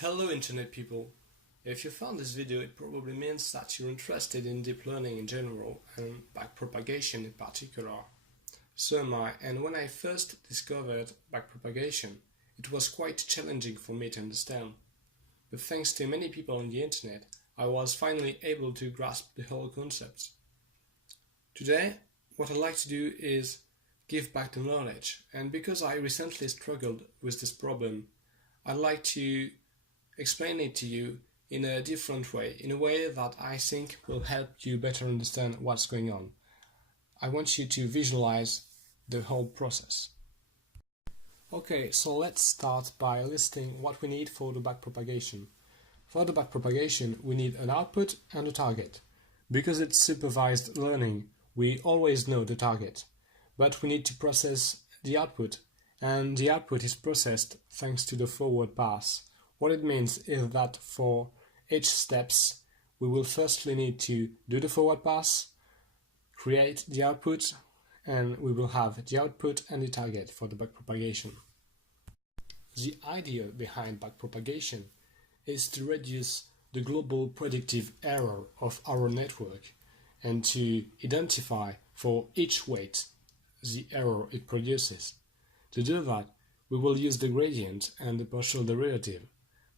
Hello Internet people! If you found this video, it probably means that you're interested in deep learning in general and backpropagation in particular. So am I, and when I first discovered backpropagation, it was quite challenging for me to understand. But thanks to many people on the internet, I was finally able to grasp the whole concept. Today, what I'd like to do is give back the knowledge, and because I recently struggled with this problem, I'd like to explain it to you in a different way, in a way that I think will help you better understand what's going on. I want you to visualize the whole process. Okay, so let's start by listing what we need for the backpropagation. For the backpropagation, we need an output and a target. Because it's supervised learning, we always know the target, but we need to process the output, and the output is processed thanks to the forward pass. What it means is that for each steps, we will firstly need to do the forward pass, create the output, and we will have the output and the target for the backpropagation. The idea behind backpropagation is to reduce the global predictive error of our network and to identify for each weight the error it produces. To do that, we will use the gradient and the partial derivative.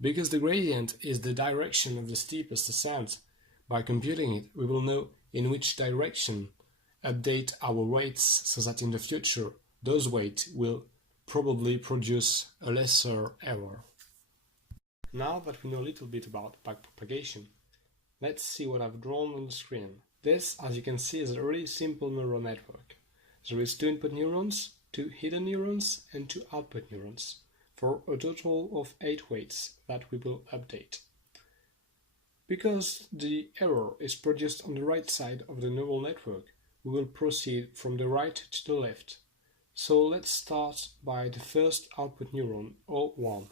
Because the gradient is the direction of the steepest ascent, by computing it, we will know in which direction update our weights so that in the future those weights will probably produce a lesser error. Now that we know a little bit about backpropagation, let's see what I've drawn on the screen. This, as you can see, is a really simple neural network. There is 2 input neurons, 2 hidden neurons, and 2 output neurons, for a total of 8 weights that we will update. Because the error is produced on the right side of the neural network, we will proceed from the right to the left. So let's start by the first output neuron, O1.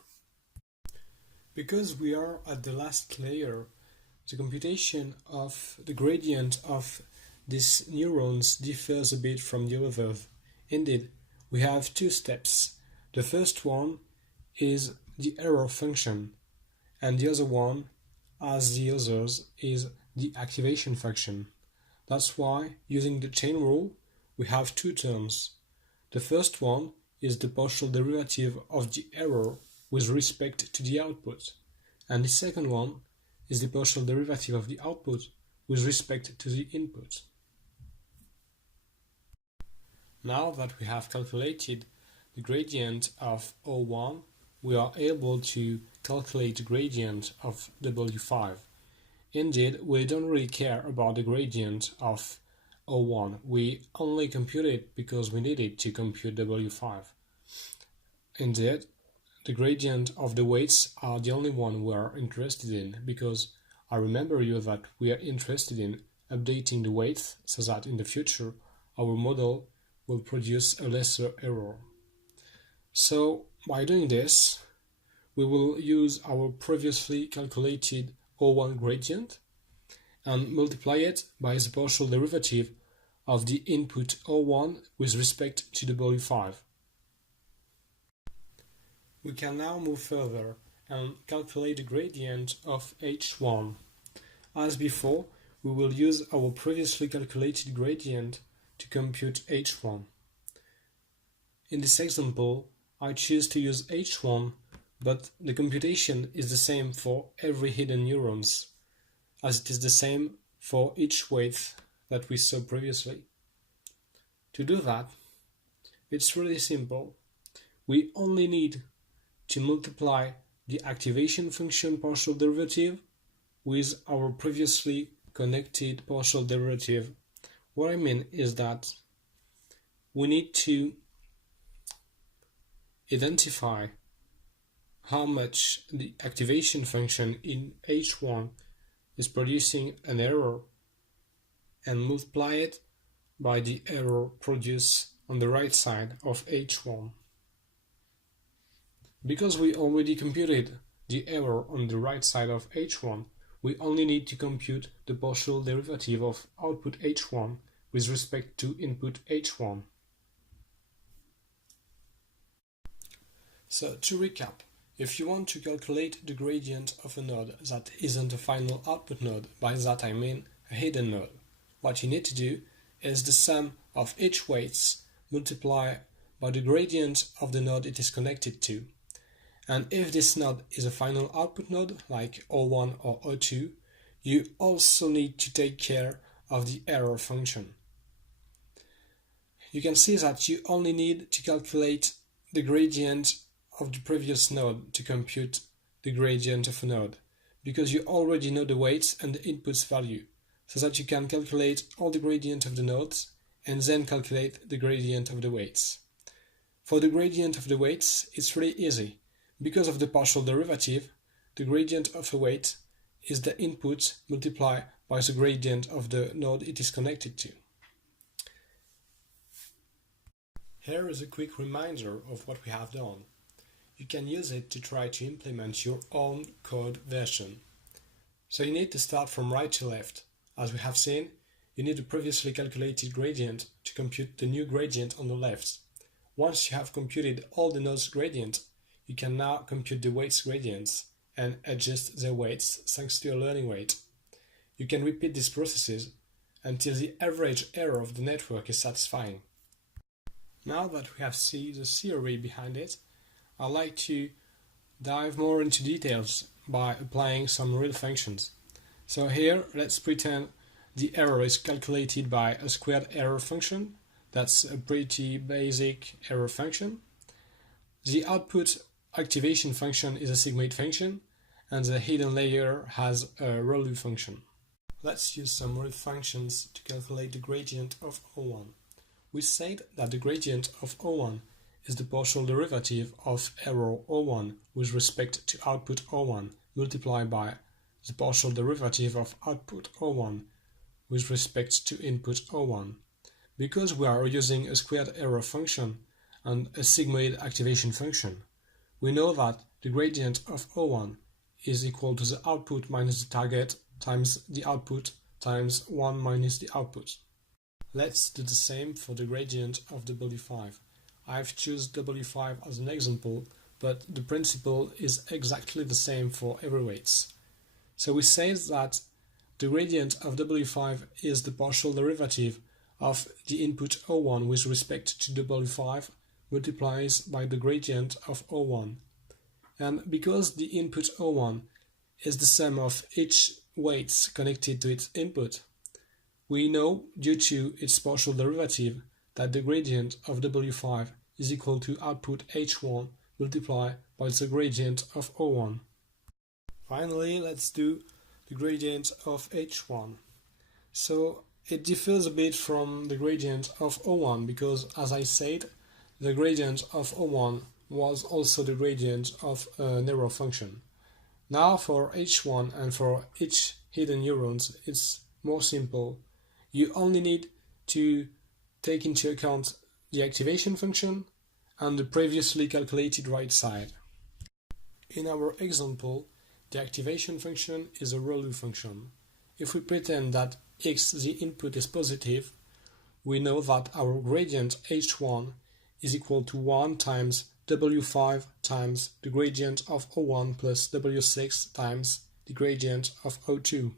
Because we are at the last layer, the computation of the gradient of these neurons differs a bit from the others. Indeed, we have 2 steps. The first one is the error function, and the other one, as the others, is the activation function. That's why, using the chain rule, we have 2 terms. The first one is the partial derivative of the error with respect to the output, and the second one is the partial derivative of the output with respect to the input. Now that we have calculated the gradient of O1, we are able to calculate the gradient of W5. Indeed, we don't really care about the gradient of O1. We only compute it because we need it to compute W5. Indeed, the gradient of the weights are the only one we are interested in, because I remember you that we are interested in updating the weights so that in the future our model will produce a lesser error. So by doing this, we will use our previously calculated O1 gradient and multiply it by the partial derivative of the input O1 with respect to W5. We can now move further and calculate the gradient of H1. As before, we will use our previously calculated gradient to compute H1. In this example, I choose to use H1, but the computation is the same for every hidden neurons, as it is the same for each weight that we saw previously. To do that, it's really simple. We only need to multiply the activation function partial derivative with our previously connected partial derivative. What I mean is that we need to identify how much the activation function in H1 is producing an error and multiply it by the error produced on the right side of H1. Because we already computed the error on the right side of H1, we only need to compute the partial derivative of output H1 with respect to input H1. So to recap, If you want to calculate the gradient of a node that isn't a final output node, by that I mean a hidden node, what you need to do is the sum of each weights multiplied by the gradient of the node it is connected to. And if this node is a final output node, like O1 or O2, you also need to take care of the error function. You can see that you only need to calculate the gradient of the previous node to compute the gradient of a node, because you already know the weights and the inputs value, so that you can calculate all the gradient of the nodes and then calculate the gradient of the weights. For the gradient of the weights, it's really easy. Because of the partial derivative, the gradient of a weight is the input multiplied by the gradient of the node it is connected to. Here is a quick reminder of what we have done. You can use it to try to implement your own code version. So you need to start from right to left. As we have seen, you need a previously calculated gradient to compute the new gradient on the left. Once you have computed all the nodes' gradient, you can now compute the weights gradients and adjust their weights thanks to your learning rate. You can repeat these processes until the average error of the network is satisfying. Now that we have seen the theory behind it, I'd like to dive more into details by applying some real functions. So here, let's pretend the error is calculated by a squared error function. That's a pretty basic error function. The output activation function is a sigmoid function, and the hidden layer has a ReLU function. Let's use some real functions to calculate the gradient of O1. We said that the gradient of O1 is the partial derivative of error O1 with respect to output O1 multiplied by the partial derivative of output O1 with respect to input O1. Because we are using a squared error function and a sigmoid activation function, we know that the gradient of O1 is equal to the output minus the target times the output times 1 minus the output. Let's do the same for the gradient of W5. I've chosen W5 as an example, but the principle is exactly the same for every weights. So we say that the gradient of W5 is the partial derivative of the input O1 with respect to W5 multiplies by the gradient of O1. And because the input O1 is the sum of each weights connected to its input, we know, due to its partial derivative, that the gradient of W5 is equal to output H1 multiplied by the gradient of O1. Finally, let's do the gradient of H1. So it differs a bit from the gradient of O1 because, as I said, the gradient of O1 was also the gradient of an error function. Now for H1 and for each hidden neurons, it's more simple. You only need to take into account the activation function and the previously calculated right side. In our example, the activation function is a ReLU function. If we pretend that x, the input, is positive, we know that our gradient H1 is equal to 1 times W5 times the gradient of O1 plus W6 times the gradient of O2.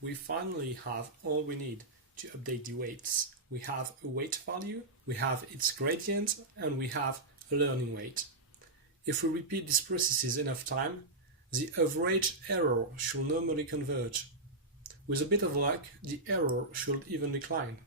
We finally have all we need to update the weights. We have a weight value, we have its gradient, and we have a learning weight. If we repeat these processes enough time, the average error should normally converge. With a bit of luck, the error should even decline.